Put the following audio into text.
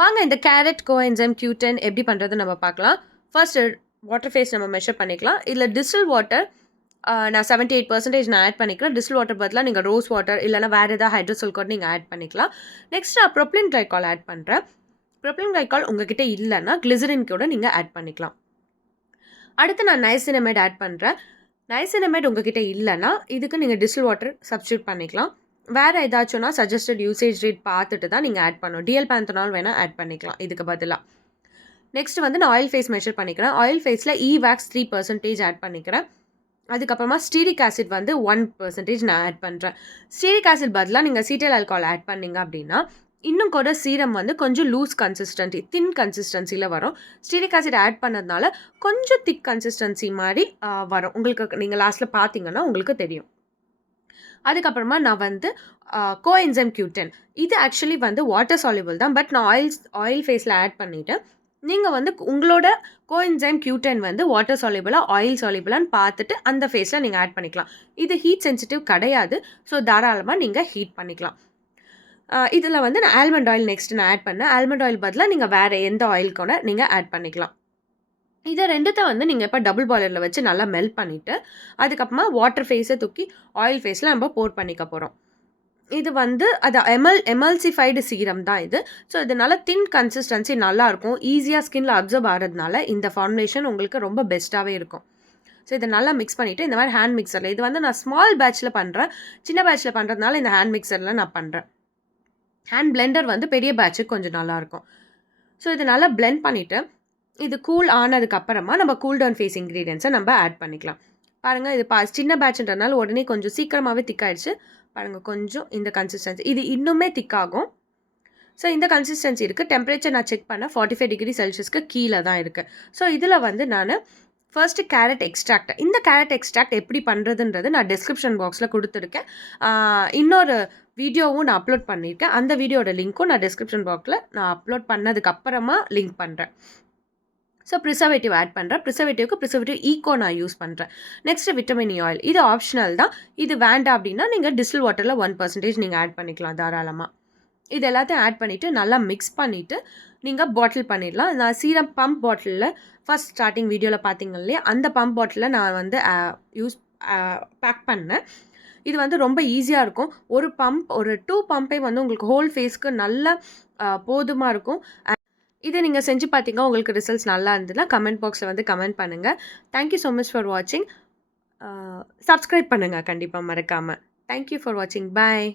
வாங்க இந்த carrot coenzyme q10 எப்படி பண்ணுறது நம்ம பார்க்கலாம். ஃபர்ஸ்ட் வாட்டர் ஃபேஸ் நம்ம மெஷர் பண்ணிக்கலாம். இதில் டிஸ்டில் வாட்டர் நான் 78% நான் ஆட் பண்ணிக்கிறேன். டிஸ்டில் வாட்டர் பதிலாக நீங்கள் ரோஸ் வாட்டர் இல்லைனா வேறு ஏதாவது ஹைட்ரோசல்கோட் நீங்கள் ஆட் பண்ணிக்கலாம். நெக்ஸ்ட் நான் ப்ரொப்ளின் கிளைகால் ஆட் பண்ணுறேன். ப்ரொப்ளின் கிளைகால் உங்ககிட்ட இல்லைன்னா கிளிசரின் கூட நீங்கள் ஆட் பண்ணிக்கலாம். அடுத்து நான் நைசினமைட் ஆட் பண்ணுறேன். நைசினமைட் உங்ககிட்ட இல்லைன்னா இதுக்கு நீங்கள் டிஸ்டில் வாட்டர் சப்ஸ்டியூட் பண்ணிக்கலாம். வேறு ஏதாச்சும்னா சஜஸ்டட் யூசேஜ் ரேட் பார்த்துட்டு தான் நீங்கள் ஆட் பண்ணணும். டிஎல் பேந்தனால் வேணால் ஆட் பண்ணிக்கலாம் இதுக்கு பதிலாக. நெக்ஸ்ட் வந்து நான் ஆயில் ஃபேஸ் மெஷர் பண்ணிக்கிறேன். ஆயில் ஃபேஸில் இவேக்ஸ் 3% ஆட் பண்ணிக்கிறேன். அதுக்கப்புறமா ஸ்டீரிக் ஆசிட் வந்து 1% நான் ஆட் பண்ணுறேன். ஸ்டீரிக் ஆசிட் பதிலாக நீங்கள் சீட்டல் ஆல்கஹால் ஆட் பண்ணிங்க அப்படின்னா இன்னும் கூட சீரம் வந்து கொஞ்சம் லூஸ் கன்சிஸ்டன்சி தின் கன்சிஸ்டன்சியில் வரும். ஸ்டீரிக் ஆசிட் ஆட் பண்ணதுனால கொஞ்சம் திக் கன்சிஸ்டன்சி மாதிரி வரும். உங்களுக்கு நீங்கள் லாஸ்ட்டில் பார்த்தீங்கன்னா உங்களுக்கு தெரியும். அதுக்கப்புறமா நான் வந்து கோஎன்சைம் q10 இது ஆக்சுவலி வந்து வாட்டர் சால்யூபிள் தான். பட் நான் ஆயில் ஃபேஸில் ஆட் பண்ணிவிட்டு நீங்கள் வந்து உங்களோட கோஎன்சைம் q10 வந்து வாட்டர் சால்யூபிளாக ஆயில் சால்யூபிளான்னு பார்த்துட்டு அந்த ஃபேஸில் நீங்கள் ஆட் பண்ணிக்கலாம். இது ஹீட் சென்சிட்டிவ் கிடையாது. ஸோ தாராளமாக நீங்கள் ஹீட் பண்ணிக்கலாம். இதில் வந்து நான் ஆல்மண்ட் ஆயில் நெக்ஸ்ட் நான் ஆட் பண்ணேன். ஆல்மண்ட் ஆயில் பதிலாக நீங்கள் வேறு எந்த ஆயில் கூட நீங்கள் ஆட் பண்ணிக்கலாம். இதை ரெண்டுத்தை வந்து நீங்கள் இப்போ டபுள் பாய்லரில் வச்சு நல்லா மெல்ட் பண்ணிவிட்டு அதுக்கப்புறமா வாட்டர் ஃபேஸை தூக்கி ஆயில் ஃபேஸில் நம்ம போர் பண்ணிக்க போகிறோம். இது வந்து அது எமல்சிஃபைடு சீரம் தான் இது. ஸோ இதனால் தின் கன்சிஸ்டன்சி நல்லாயிருக்கும். ஈஸியாக ஸ்கின்ல அப்சர்வ் ஆகிறதுனால இந்த ஃபார்முலேஷன் உங்களுக்கு ரொம்ப பெஸ்ட்டாகவே இருக்கும். ஸோ இதை நல்லா மிக்ஸ் பண்ணிவிட்டு இந்த மாதிரி ஹேண்ட் மிக்சரில் இது வந்து நான் ஸ்மால் பேட்சில் பண்ணுறேன். சின்ன பேட்சில் பண்ணுறதுனால இந்த ஹேண்ட் மிக்சரில் நான் பண்ணுறேன். ஹேண்ட் பிளெண்டர் வந்து பெரிய பேட்சுக்கு கொஞ்சம் நல்லாயிருக்கும். ஸோ இதை நல்லா பிளெண்ட் பண்ணிவிட்டு இது கூல் ஆனதுக்கப்புறமா நம்ம கூல் டவுன் ஃபேஸ் இன்க்ரீடியன்ஸை நம்ம ஆட் பண்ணிக்கலாம். பாருங்கள் இது சின்ன பேட்ச்ன்றதுனால உடனே கொஞ்சம் சீக்கிரமாகவே திக்காயிடுச்சு. பாருங்கள் கொஞ்சம் இந்த கன்சிஸ்டன்சி இது இன்னுமே திக்காகும். ஸோ இந்த கன்சிஸ்டன்சி இருக்குது. டெம்பரேச்சர் நான் செக் பண்ணேன் 45 டிகிரி செல்சியஸ்க்கு கீழே தான் இருக்குது. ஸோ இதில் வந்து நான் ஃபர்ஸ்ட்டு கேரட் எக்ஸ்ட்ராக்ட் இந்த கேரட் எக்ஸ்ட்ராக்ட் எப்படி பண்ணுறதுன்றது நான் டிஸ்கிரிப்ஷன் பாக்ஸில் கொடுத்துருக்கேன். இன்னொரு வீடியோவும் நான் அப்லோட் பண்ணியிருக்கேன். அந்த வீடியோட லிங்க்கும் நான் டிஸ்கிரிப்ஷன் பாக்ஸில் நான் அப்லோட் பண்ணதுக்கப்புறமா லிங்க் பண்ணுறேன். ஸோ ப்ரிசர்வேட்டிவ் ஆட் பண்ணுறேன். ப்ரிசர்வேட்டிவ் ஈக்கோ நான் யூஸ் பண்ணுறேன். நெக்ஸ்ட் விட்டமின் இ ஆயில் இது ஆப்ஷனல் தான். இது வேண்டாம் அப்படின்னா நீங்கள் டிஸ்டில் வாட்டரில் 1% நீங்கள் ஆட் பண்ணிக்கலாம் தாராளமாக. இது எல்லாத்தையும் ஆட் பண்ணிவிட்டு நல்லா மிக்ஸ் பண்ணிவிட்டு நீங்கள் பாட்டில் பண்ணிடலாம். நான் சீரம் பம்ப் பாட்டிலில் ஃபஸ்ட் ஸ்டார்டிங் வீடியோவில் பார்த்தீங்க இல்லையா அந்த பம்ப் பாட்டிலில் நான் வந்து பேக் பண்ணேன். இது வந்து ரொம்ப ஈஸியாக இருக்கும். ஒரு 2 பம்பே வந்து உங்களுக்கு ஹோல் ஃபேஸ்க்கு நல்லா போதுமாக இருக்கும். இதை நீங்கள் செஞ்சு பார்த்தீங்க உங்களுக்கு ரிசல்ட்ஸ் நல்லா இருந்ததுன்னா கமெண்ட் பாக்ஸில் வந்து கமெண்ட் பண்ணுங்கள். தேங்க்யூ ஸோ மச் ஃபார் வாட்சிங். சப்ஸ்கிரைப் பண்ணுங்கள் கண்டிப்பாக மறக்காமல். தேங்க்யூ ஃபார் வாட்சிங். பாய்.